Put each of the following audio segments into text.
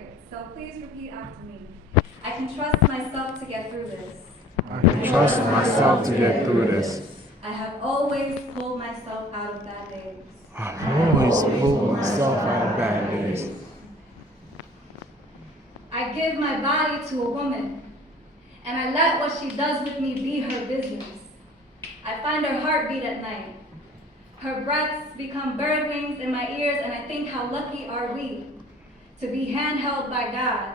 pray, so please repeat after me. I can trust myself to get through this. I can trust myself to get through this. I have always pulled myself out of bad days. I've always pulled myself out of bad days. I give my body to a woman, and I let what she does with me be her business. I find her heartbeat at night. Her breaths become bird wings in my ears, and I think how lucky are we to be handheld by God,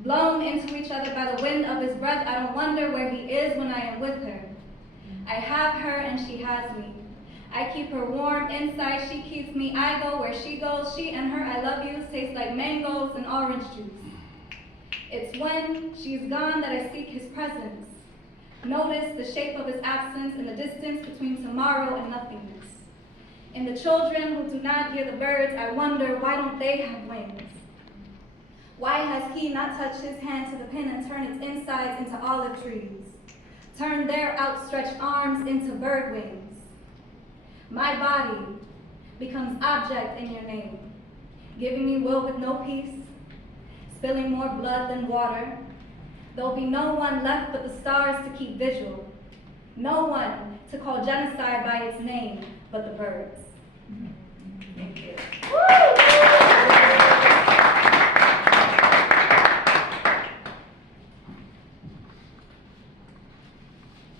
blown into each other by the wind of his breath. I don't wonder where he is when I am with her. I have her and she has me. I keep her warm inside, she keeps me. I go where she goes. She and her I love yous taste like mangoes and orange juice. It's when she's gone that I seek his presence. Notice the shape of his absence in the distance between tomorrow and nothingness. In the children who do not hear the birds, I wonder, why don't they have wings? Why has he not touched his hand to the pin and turned its insides into olive trees? Turned their outstretched arms into bird wings. My body becomes object in your name, giving me will with no peace, spilling more blood than water. There'll be no one left but the stars to keep vigil, no one to call genocide by its name but the birds. Thank you.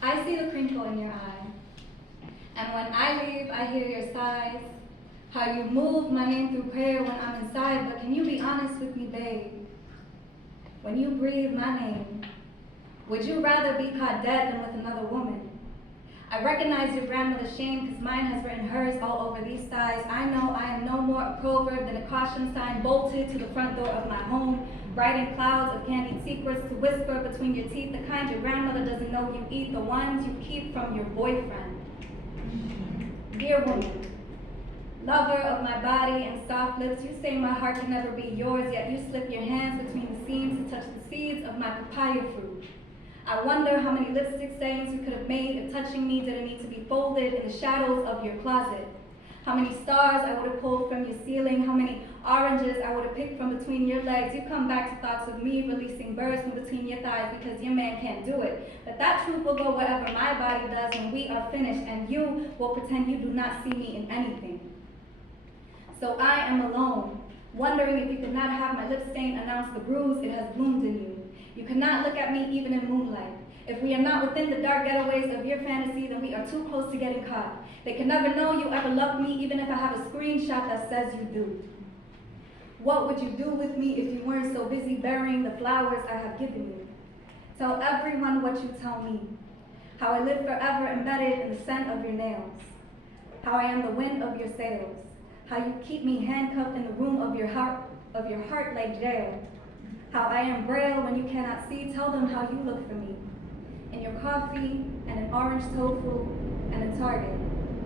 I see the crinkle in your eye, and when I leave, I hear your sighs, how you move my name through prayer when I'm inside. But can you be honest with me, babe? When you breathe my name, would you rather be caught dead than with another woman? I recognize your grandmother's shame because mine has written hers all over these thighs. I know I am no more a proverb than a caution sign bolted to the front door of my home, writing clouds of candied secrets to whisper between your teeth, the kind your grandmother doesn't know you eat, the ones you keep from your boyfriend. Dear woman, lover of my body and soft lips, you say my heart can never be yours, yet you slip your hands between the seams to touch the seeds of my papaya fruit. I wonder how many lipstick stains you could have made if touching me didn't need to be folded in the shadows of your closet. How many stars I would have pulled from your ceiling, how many oranges I would have picked from between your legs. You come back to thoughts of me releasing birds from between your thighs because your man can't do it. But that truth will go wherever my body does when we are finished, and you will pretend you do not see me in anything. So I am alone, wondering if you could not have my lip stain announce the bruise it has bloomed in you. You cannot look at me even in moonlight. If we are not within the dark getaways of your fantasy, then we are too close to getting caught. They can never know you ever loved me, even if I have a screenshot that says you do. What would you do with me if you weren't so busy burying the flowers I have given you? Tell everyone what you tell me. How I live forever embedded in the scent of your nails. How I am the wind of your sails. How you keep me handcuffed in the room of your heart like jail. How I am braille when you cannot see. Tell them how you look for me. In your coffee, and an orange tofu, and in Target.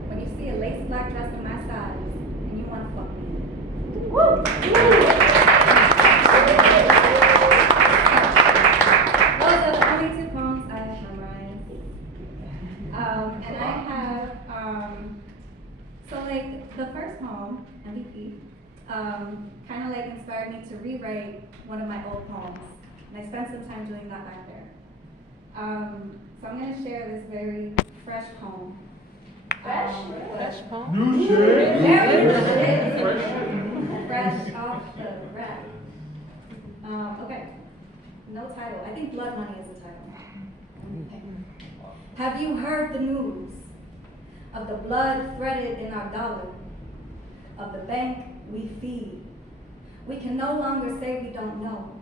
When you see a lace black dress in my size, and you want to fuck me. Woo! Those are the only two poems I have memorized. And I have, so like the first poem, MVP, kind of like inspired me to rewrite one of my old poems. And I spent some time doing that back there. So I'm going to share this very fresh poem. Fresh poem? New shit. Very fresh off the rack. Okay, no title. I think Blood Money is the title. Okay. Have you heard the news of the blood threaded in our dollar, of the bank we feed? We can no longer say we don't know.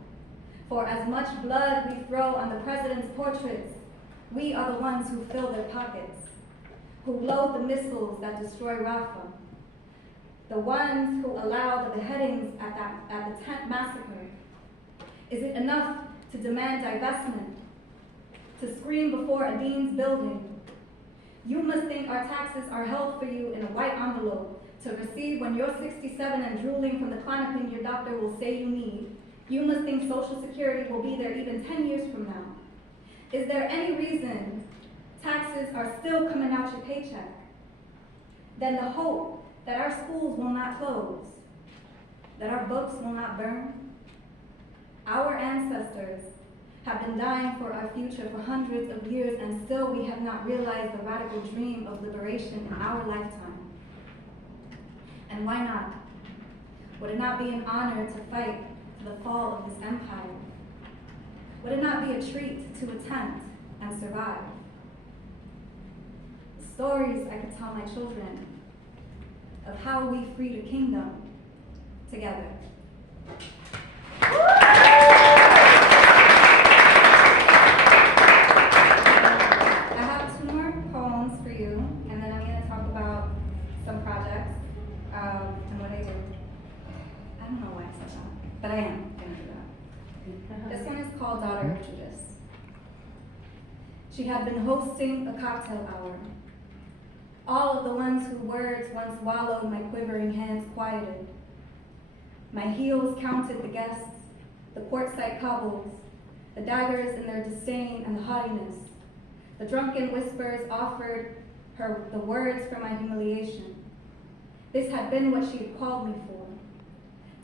For as much blood we throw on the president's portraits, we are the ones who fill their pockets, who load the missiles that destroy Rafah, the ones who allow the beheadings at the tent massacre. Is it enough to demand divestment, to scream before a dean's building? You must think our taxes are held for you in a white envelope to receive when you're 67 and drooling from the clonopin your doctor will say you need. You must think Social Security will be there even 10 years from now. Is there any reason taxes are still coming out your paycheck? Then the hope that our schools will not close, that our books will not burn, Our ancestors have been dying for our future for hundreds of years, and still we have not realized the radical dream of liberation in our lifetime. And why not? Would it not be an honor to fight to the fall of this empire? Would it not be a treat to attempt and survive? The stories I could tell my children of how we freed a kingdom together. I have 2 more poems for you, and then I'm going to talk about some projects and what I do. I don't know why I said that, but I am going to do that. This one is called Daughter of Judas. She had been hosting a cocktail hour. All of the ones whose words once wallowed my quivering hands quieted. My heels counted the guests, the quartzite cobbles, the daggers in their disdain and the haughtiness. The drunken whispers offered her the words for my humiliation. This had been what she had called me for,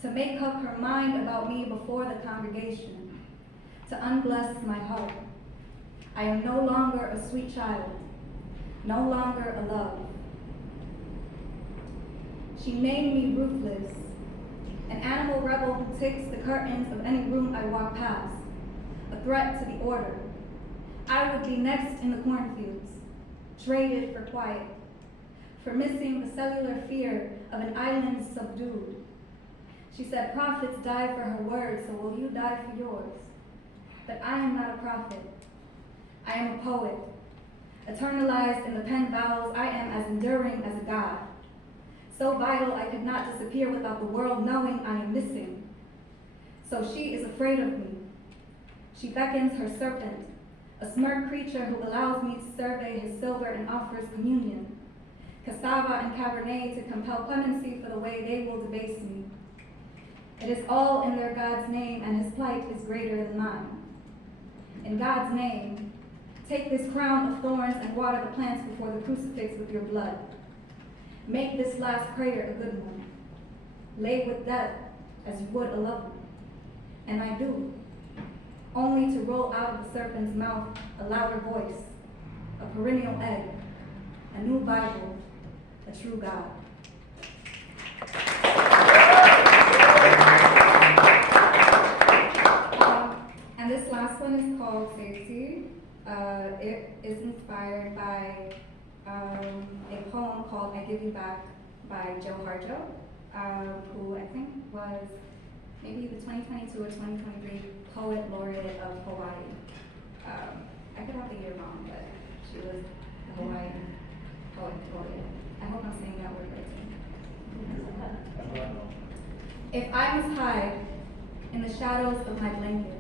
to make up her mind about me before the congregation, to unbless my heart. I am no longer a sweet child, no longer a love. She named me ruthless, an animal rebel who takes the curtains of any room I walk past, a threat to the order. I would be next in the cornfields, traded for quiet, for missing the cellular fear of an island subdued. She said, prophets die for her word, so will you die for yours? But I am not a prophet. I am a poet. Eternalized in the pen vowels, I am as enduring as a god. So vital I could not disappear without the world knowing I am missing. So she is afraid of me. She beckons her serpent, a smart creature who allows me to survey his silver and offers communion. Cassava and Cabernet to compel clemency for the way they will debase me. It is all in their God's name, and his plight is greater than mine. In God's name, take this crown of thorns and water the plants before the crucifix with your blood. Make this last prayer a good one. Lay with death as you would a loved one. And I do, only to roll out of the serpent's mouth a louder voice, a perennial egg, a new Bible, a true God. And this last one is called Safety. It is inspired by a poem called I Give You Back by Joe Harjo, who I think was maybe the 2022 or 2023 Poet Laureate of Hawaii. I could have the year wrong, but she was the Hawaiian Poet Laureate. I hope I'm saying that word right. If I must hide in the shadows of my blanket,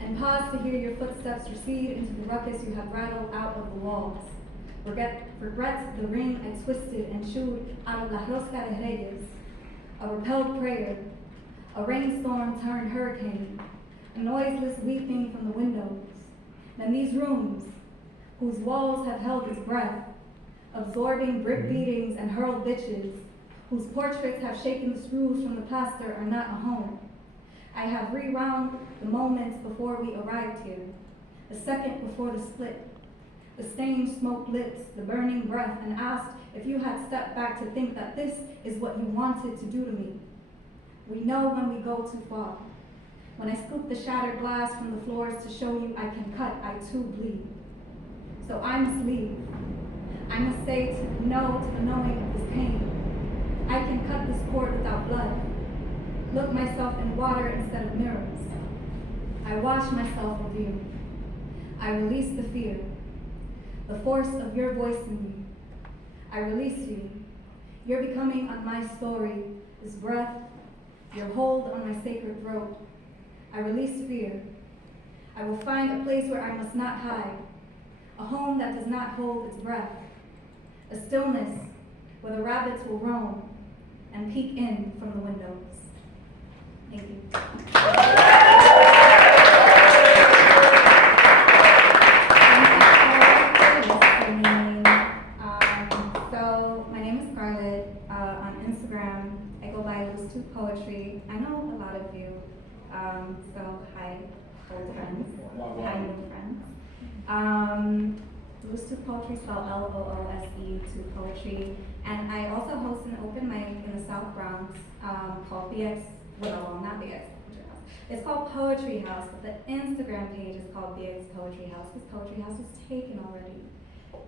and pause to hear your footsteps recede into the ruckus you have rattled out of the walls. Regret the ring I twisted and chewed out of La Rosca de Reyes, a repelled prayer, a rainstorm turned hurricane, a noiseless weeping from the windows. And these rooms, whose walls have held its breath, absorbing brick beatings and hurled ditches, whose portraits have shaken the screws from the plaster, are not a home. I have rewound the moments before we arrived here, the second before the split, the stained smoked lips, the burning breath, and asked if you had stepped back to think that this is what you wanted to do to me. We know when we go too far. When I scoop the shattered glass from the floors to show you I can cut, I too bleed. So I must leave. I must say no to the knowing of this pain. I can cut this cord without blood. Look myself in water instead of mirrors. I wash myself of you. I release the fear, the force of your voice in me. I release you. You're becoming on my story, this breath, your hold on my sacred throat. I release fear. I will find a place where I must not hide, a home that does not hold its breath, a stillness where the rabbits will roam and peek in from the windows. Thank you. So my name is Scarlett. On Instagram, I go by Loose Tooth Poetry. I know a lot of you So hi, old friends. Hi, new friends. Loose to Poetry, spelled Loose to Poetry. And I also host an open mic in the South Bronx called BX, well, not BX Poetry House. It's called Poetry House, but the Instagram page is called BX Poetry House because Poetry House is taken already.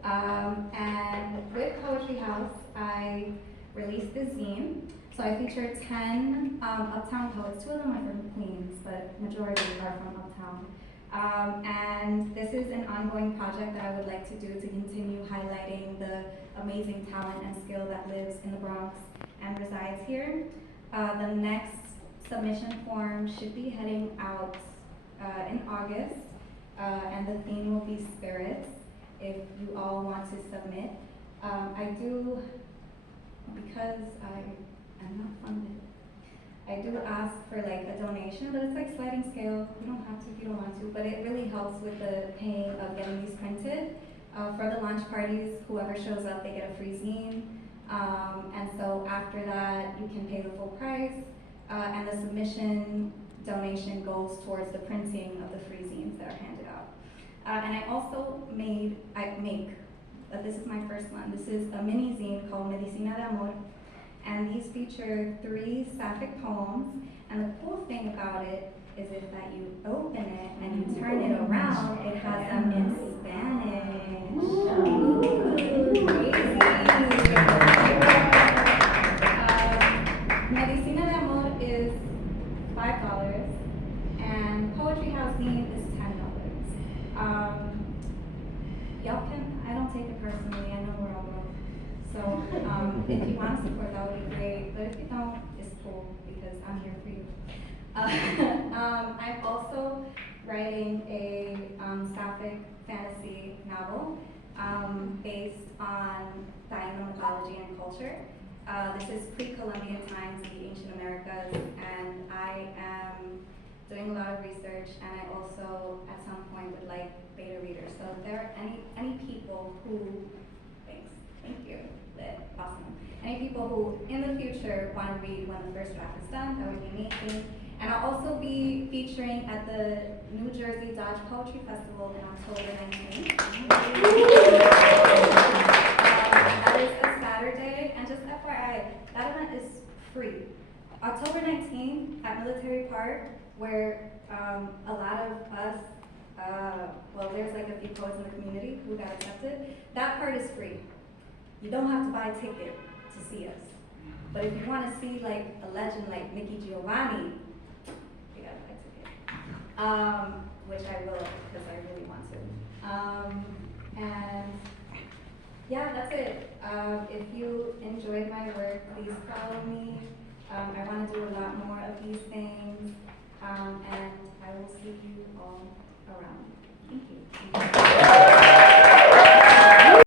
And with Poetry House, I released this zine. So I featured 10 Uptown poets. 2 of them are from Queens, but majority are from Uptown. And this is an ongoing project that I would like to do to continue highlighting the amazing talent and skill that lives in the Bronx and resides here. The next submission form should be heading out in August, and the theme will be spirits if you all want to submit. I do, because I am not funded, I do ask for like a donation, but it's like sliding scale. You don't have to if you don't want to, but it really helps with the paying of getting these printed. For the launch parties, whoever shows up, they get a free zine. And so after that, you can pay the full price, and the submission donation goes towards the printing of the free zines that are handed out. And I also make, this is my first one. This is a mini zine called Medicina de Amor. And these feature 3 sapphic poems. And the cool thing about it is if that you open it and you turn it around, it has them in Spanish. Ooh, crazy. Medicina de Amor is $5, and Poetry House zine is $10. Y'all can, I don't take it personally, I know we're all broke. So if you want to support, that would be great. But if you don't, it's cool because I'm here for you. I'm also writing a sapphic fantasy novel based on Taino mythology and culture. This is pre-Columbian times, the ancient Americas, and I am doing a lot of research, and I also at some point would like beta readers. So if there are any people who, thank you. Awesome. Any people who in the future want to read when the first draft is done, that would be amazing. And I'll also be featuring at the New Jersey Dodge Poetry Festival in October 19th. That is a Saturday, and just FYI, that event is free. October 19th at Military Park, where a lot of us, well, there's like a few poets in the community who got accepted. That part is free. You don't have to buy a ticket to see us. But if you want to see like a legend like Mickey Giovanni, you gotta buy a ticket. Which I will, because I really want to. And yeah, that's it. If you enjoyed my work, please follow me. I want to do a lot more of these things. And I will see you all around. Thank you.